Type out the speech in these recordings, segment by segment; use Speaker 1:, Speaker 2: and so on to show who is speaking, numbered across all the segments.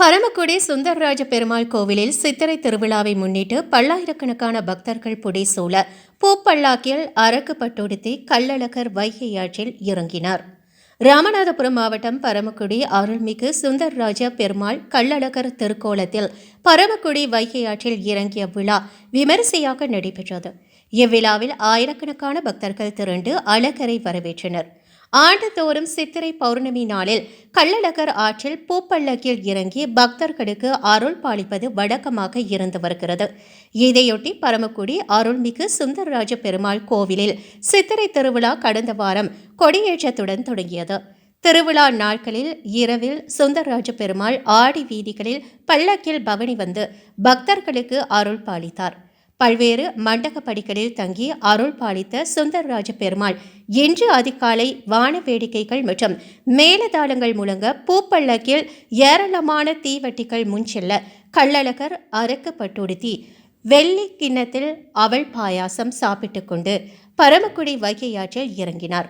Speaker 1: பரமக்குடி சுந்தரராஜ பெருமாள் கோவிலில் சித்திரை திருவிழாவை முன்னிட்டு பல்லாயிரக்கணக்கான பக்தர்கள் புடைசூழ பூப்பல்லாக்கில் அரக்கு பட்டுடுத்தி கள்ளழகர் வைகை ஆற்றில் இறங்கினார். ராமநாதபுரம் மாவட்டம் பரமக்குடி அருள்மிகு சுந்தரராஜ பெருமாள் கள்ளழகர் திருக்கோலத்தில் பரமக்குடி வைகை ஆற்றில் இறங்கிய விழா விமரிசையாக நடைபெற்றது. இவ்விழாவில் ஆயிரக்கணக்கான பக்தர்கள் திரண்டு அழகரை வரவேற்றனர். ஆண்டுதோறும் சித்திரை பௌர்ணமி நாளில் கள்ளழகர் ஆற்றில் பூப்பல்லக்கில் இறங்கி பக்தர்களுக்கு அருள் பாலிப்பது வழக்கமாக இருந்து வருகிறது. இதையொட்டி பரமக்குடி அருள்மிகு சுந்தரராஜ பெருமாள் கோவிலில் சித்திரை திருவிழா கடந்த வாரம் கொடியேற்றத்துடன் தொடங்கியது. திருவிழா நாட்களில் இரவில் சுந்தரராஜ பெருமாள் ஆடி வீதிகளில் பல்லக்கில் பவனி வந்து பக்தர்களுக்கு அருள் பாலித்தார். பல்வேறு மண்டக படிகளில் தங்கி அருள் பாலித்த சுந்தரராஜ பெருமாள். இன்று அதிகாலை வான வேடிக்கைகள் மற்றும் மேலதாளங்கள் முழங்க பூப்பள்ளக்கில் ஏராளமான தீவட்டிகள் முன்செல்ல கள்ளழகர் அரக்கு வெள்ளி கிண்ணத்தில் அவள் பாயாசம் சாப்பிட்டு கொண்டு பரமக்குடி வைகையாற்றில் இறங்கினார்.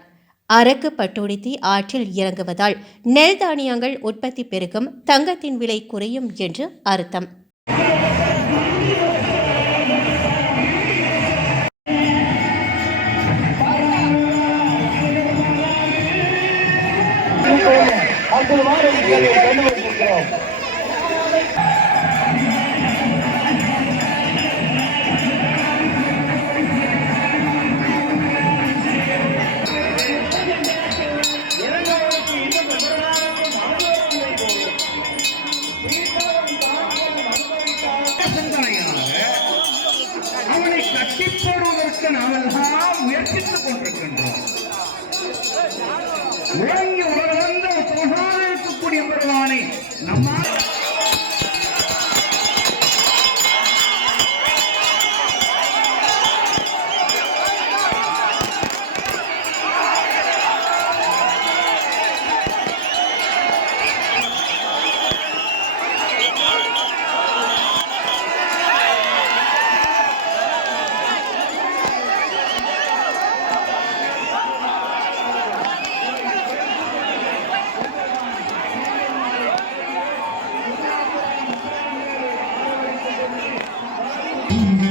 Speaker 1: அரக்கு பட்டுடுத்தி ஆற்றில் இறங்குவதால் நெல் தானியங்கள் உற்பத்தி பெருகும் தங்கத்தின் விலை குறையும் என்று அர்த்தம்.
Speaker 2: அற்புதமான
Speaker 3: விக்கெட்டை கொண்டு வந்திருக்கிறோம் முயற்சித்துக் கொண்டிருக்கின்றோம். ನಮ್ಮ Mm-hmm.